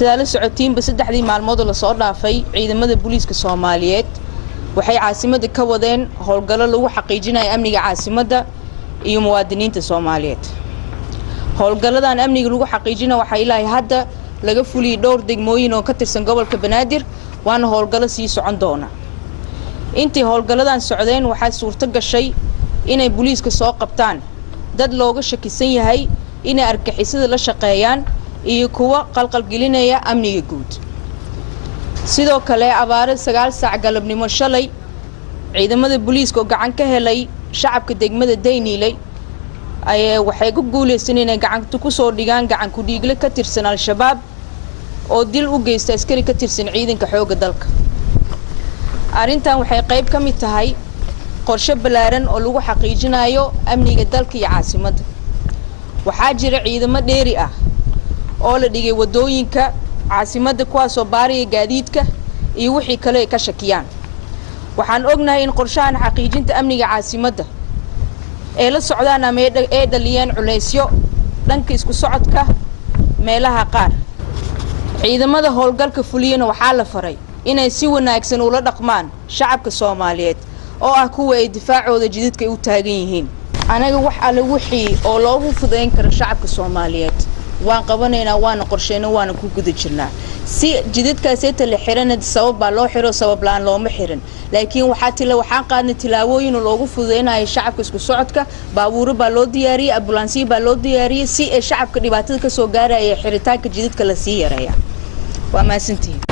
sida la socotiin saddexdii maalmood la soo dhaafay ciidamada booliiska Soomaaliyeed waxay caasimada ka wadeen howlgallo lagu xaqiijinayo amniga caasimada iyo muwaadiniinta Soomaaliyeed. howlgalladan amniga lagu xaqiijinayo waxa ilaahay hadda laga fuliyay dhowr degmooyin oo ka tirsan gobolka Banaadir waana howlgallo sii socon doona. intii howlgalladan socdeen waxaa suurto gashay inay booliiska soo qabtaan dad looga shakisan yahay inay argagixisada la shaqeeyaan iyo kuwa qalqal gelinaya amniga guud. sidoo kale abaare 9 saac galabnimo shalay ciidamada booliiska oo gacan ka helay shacabka degmada Dayniley ay waxay ku guuleysan inay gacanta ku soo dhigaan gacan ku dhiigle ka tirsan al-shabaab oo dil u geystay askari ka tirsan ciidanka xoogga dalka. arintan waxay qayb ka mid tahay qorshe balaaran oo lagu xaqiijinayo amniga dalka iyo caasimada. waxaa jira ciidamo dheeri ah oo la dhigay wadooyinka caasimada kuwaas oo baariya gaadiidka iyo wixii kale ka shakiyaan. waxaan ognahay in qorshahan xaqiijinta amniga caasimada ee la socdaan ama ay dhaliyeen culeysyo dhanka isku socodka meelaha qaar. ciidamada howlgalka fuliyana waxaa la faray inay si wanaagsan ula dhaqmaan shacabka Soomaaliyeed oo ah kuwa ay difaacooda jidadka u taagan yihiin. anaga wax alle wixii oo loogu fudeyn karo shacabka Soomaaliyeed waan qabanaynaa waana qorsheynaa waana ku guda jirnaa si jidadkaas ay tala xiran sabab baa loo xiro sabab laan looma xiran laakiin waxaan qaadnay tilaabooyin loogu fudeynayo shacabka isku socodka baabuur baa loo diyaariyay ambulaansi baa loo diyaariyay si ay shacabka dhibaatada ka soo gaaraya xiritaanka jidadka la sii yareeyo. waa maasantii.